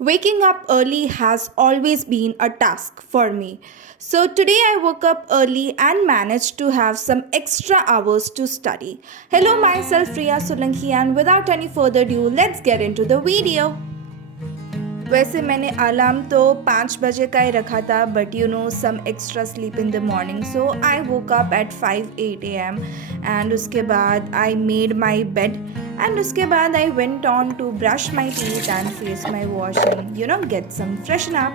Waking up early has always been a task for me. So today I woke up early and managed to have some extra hours to study. Hello, myself Priya Solanki, and without any further ado, let's get into the video. वैसे मैंने alarm तो 5 बजे का ही रखा था but some extra sleep in the morning so I woke up at 5-8 AM and उसके बाद I made my bed and उसके बाद I went on to brush my teeth and face my wash and get some freshen up.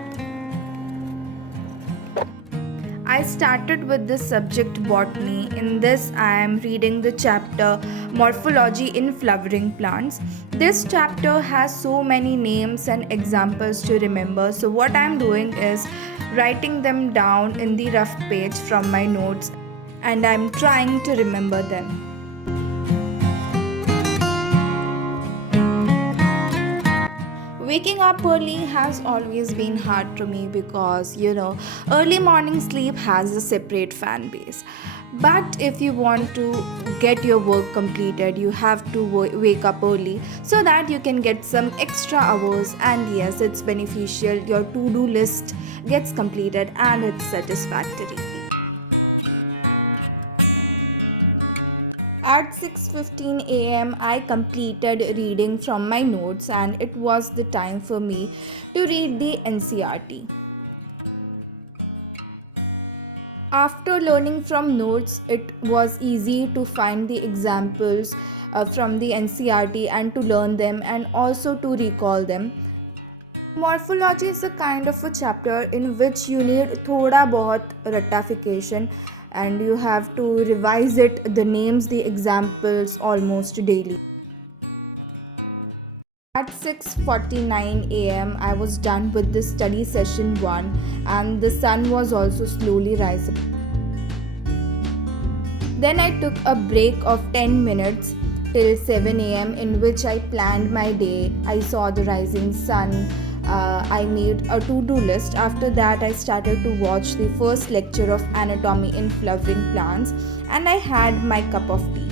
I started with the subject botany. In this, I am reading the chapter Morphology in Flowering Plants. This chapter has so many names and examples to remember. So, what I am doing is writing them down in the rough page from my notes and I am trying to remember them. Waking up early has always been hard to me because early morning sleep has a separate fan base. But if you want to get your work completed, you have to wake up early so that you can get some extra hours. And yes, it's beneficial. Your to-do list gets completed and it's satisfactory. At 6:15 a.m., I completed reading from my notes and it was the time for me to read the NCERT. After learning from notes, it was easy to find the examples from the NCERT and to learn them and also to recall them. Morphology is a kind of a chapter in which you need thoda bahut rattafication and you have to revise it, the names, the examples almost daily. At 6:49 a.m. I was done with the study session 1 and the sun was also slowly rising. Then I took a break of 10 minutes till 7 a.m. in which I planned my day. I saw the rising sun. I made a to-do list. After that, I started to watch the first lecture of Anatomy in Flowering Plants and I had my cup of tea.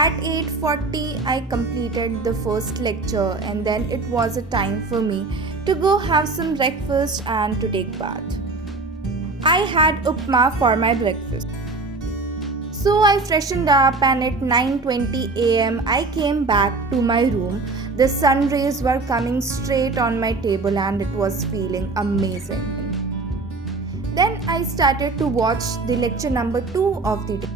At 8:40, I completed the first lecture and then it was a time for me to go have some breakfast and to take bath. I had upma for my breakfast. So I freshened up and at 9:20 a.m. I came back to my room. The sun rays were coming straight on my table and it was feeling amazing. Then I started to watch the lecture number 2 of the day.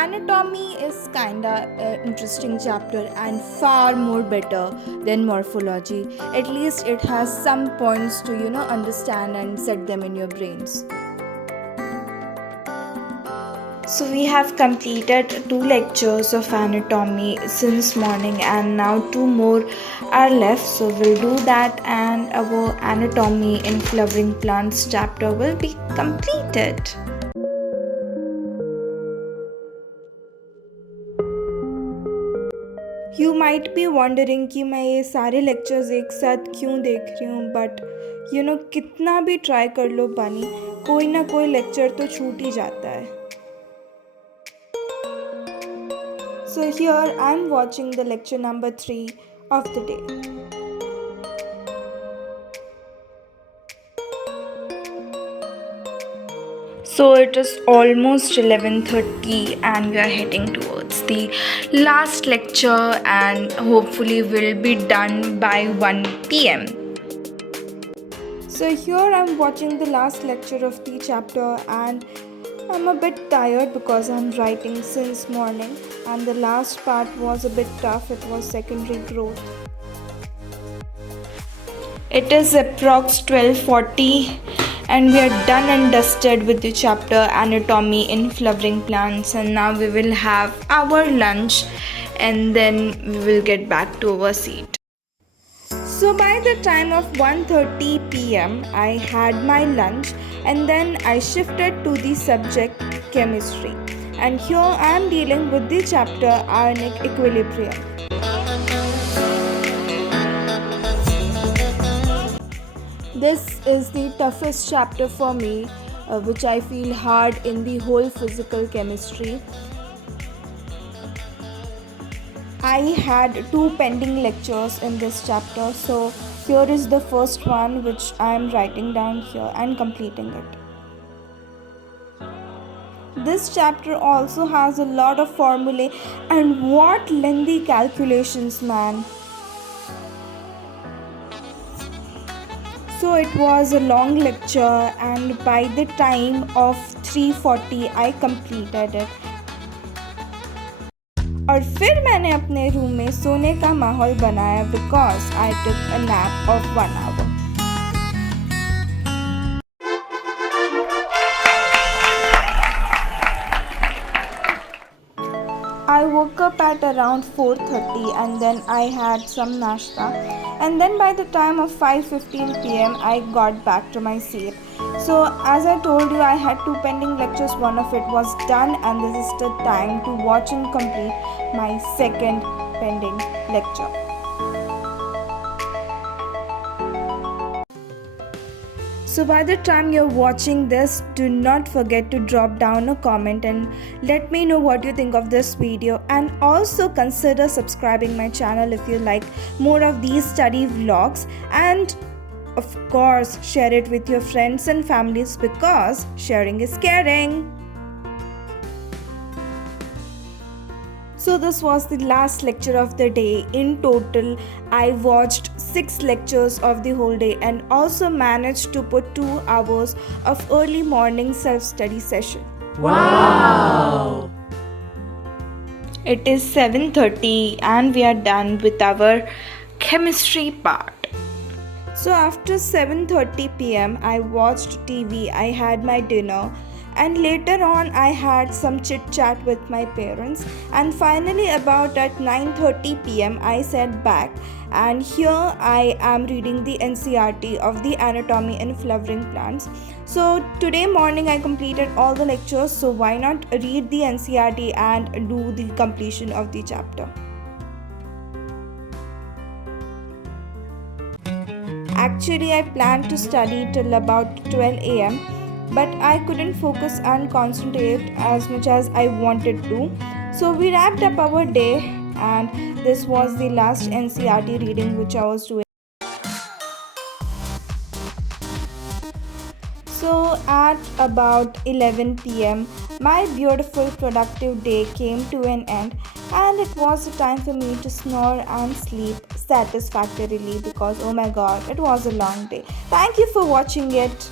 Anatomy is kinda an interesting chapter and far more better than morphology. At least it has some points to understand and set them in your brains. So we have completed 2 lectures of anatomy since morning and now 2 more are left. So we'll do that and our anatomy in flowering plants chapter will be completed. You might be wondering कि मैं ये सारे lectures एक साथ क्यों देख रही हूँ but कितना भी try कर लो बानी कोई ना कोई lecture तो छूट ही जाता है. So here I am watching the lecture number 3 of the day. So it is almost 11:30 and we are heading towards the last lecture and hopefully we'll be done by 1 p.m. So here I'm watching the last lecture of the chapter and I'm a bit tired because I'm writing since morning and the last part was a bit tough. It was secondary growth. It is approx 12:40 and we are done and dusted with the chapter Anatomy in Flowering Plants and now we will have our lunch and then we will get back to our seat. So by the time of 1:30 p.m. I had my lunch and then I shifted to the subject chemistry and here I am dealing with the chapter ionic equilibrium. This is the toughest chapter for me which I feel hard in the whole physical chemistry. I had two pending lectures in this chapter, so here is the first one which I am writing down here and completing it. This chapter also has a lot of formulae and what lengthy calculations, man. So it was a long lecture and by the time of 3:40 I completed it. और फिर मैंने अपने room में सोने का माहौल बनाया because I took a nap of 1 hour. I woke up at around 4:30 and then I had some nashta, and then by the time of 5:15 pm I got back to my seat. So as I told you, I had two pending lectures. One of it was done and this is the time to watch and complete my second pending lecture. So by the time you're watching this, do not forget to drop down a comment and let me know what you think of this video, and also consider subscribing my channel if you like more of these study vlogs, and of course share it with your friends and families because sharing is caring. So this was the last lecture of the day. In total, I watched 6 lectures of the whole day and also managed to put 2 hours of early morning self-study session. Wow! It is 7:30 and we are done with our chemistry part. So after 7:30 pm, I watched TV, I had my dinner, and later on I had some chit chat with my parents, and finally about at 9:30 pm I sat back and here I am reading the NCERT of the anatomy in flowering plants. So today morning I completed all the lectures, so why not read the NCERT and do the completion of the chapter. Actually, I planned to study till about 12 am, but I couldn't focus and concentrate as much as I wanted to. So we wrapped up our day, and this was the last NCERT reading which I was doing. So at about 11 pm, my beautiful productive day came to an end, and it was a time for me to snore and sleep satisfactorily because oh my god, it was a long day. Thank you for watching it.